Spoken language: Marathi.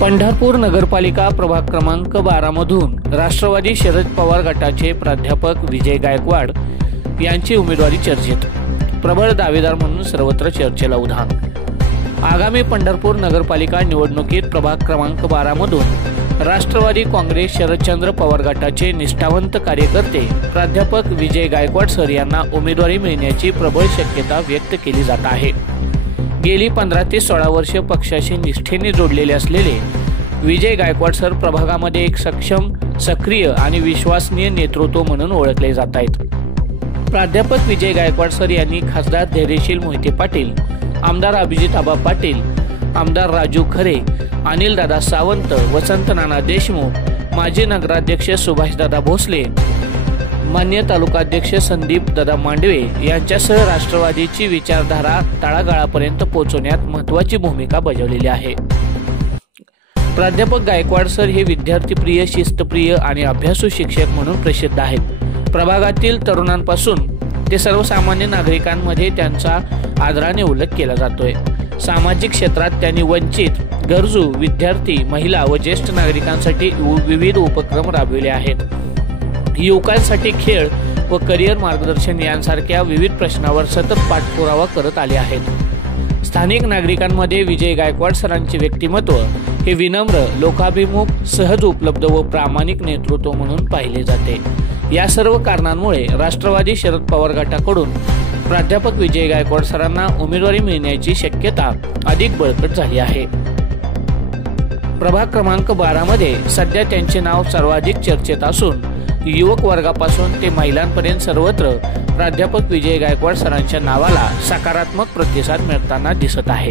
पंढरपूर नगरपालिका प्रभाग क्रमांक 12 मधून राष्ट्रवादी शरद पवार गटाचे प्राध्यापक विजय गायकवाड यांची उमेदवारी चर्चेत, प्रबळ दावेदार म्हणून सर्वत्र चर्चेला उधाण। आगामी पंढरपूर नगरपालिका निवडणुकीत प्रभाग क्रमांक 12 मधून राष्ट्रवादी काँग्रेस शरदचंद्र पवार गटाचे निष्ठावंत कार्यकर्ते प्राध्यापक विजय गायकवाड सर यांना उमेदवारी मिळण्याची प्रबळ शक्यता व्यक्त केली जात आहे। गेली 15 ते 16 वर्ष पक्षाशी निष्ठेने जोडलेले असलेले विजय गायकवाड सर प्रभागामध्ये एक सक्षम, सक्रिय आणि विश्वसनीय नेतृत्व म्हणून ओळखले जात आहेत। प्राध्यापक विजय गायकवाड सर यांनी खासदार धैर्यशील मोहिते पाटील, आमदार अभिजित आबा पाटील, आमदार राजू खरे, अनिल दादा सावंत, वसंत नाना देशमुख, माजी नगराध्यक्ष सुभाष दादा भोसले, मान्य तालुकाध्यक्ष संदीप दादा मांडवे यांच्यासह राष्ट्रवादीची विचारधारा तळागाळापर्यंत पोहोचवण्यात महत्त्वाची भूमिका बजावलेली आहे। प्राध्यापक गायकवाड सर हे विद्यार्थीप्रिय, शिस्तप्रिय आणि अभ्यासू शिक्षक म्हणून प्रसिद्ध आहेत। प्रभागातील तरुणांपासून ते सर्वसामान्य नागरिकांमध्ये त्यांचा आदराने उल्लेख केला जातोय। सामाजिक क्षेत्रात त्यांनी वंचित, गरजू, विद्यार्थी, महिला व ज्येष्ठ नागरिकांसाठी विविध उपक्रम राबविले आहेत। युवकांसाठी खेळ व करिअर मार्गदर्शन यांसारख्या विविध प्रश्नावर सतत पाठपुरावा करत आले आहेत। स्थानिक नागरिकांमध्ये विजय गायकवाड सरांचे व्यक्तिमत्व हे विनम्र, लोकाभिमुख, सहज उपलब्ध व प्रामाणिक नेतृत्व म्हणून पाहिले जाते। या सर्व कारणांमुळे राष्ट्रवादी शरद पवार गटाकडून प्राध्यापक विजय गायकवाड सरांना उमेदवारी मिळण्याची शक्यता अधिक बळकट झाली आहे। प्रभाग क्रमांक 12 मध्ये सध्या त्यांचे नाव सर्वाधिक चर्चेत असून युवक वर्गापासून ते महिलांपर्यंत सर्वत्र प्राध्यापक विजय गायकवाड सरांच्या नावाला सकारात्मक प्रतिसाद मिळताना दिसत आहे।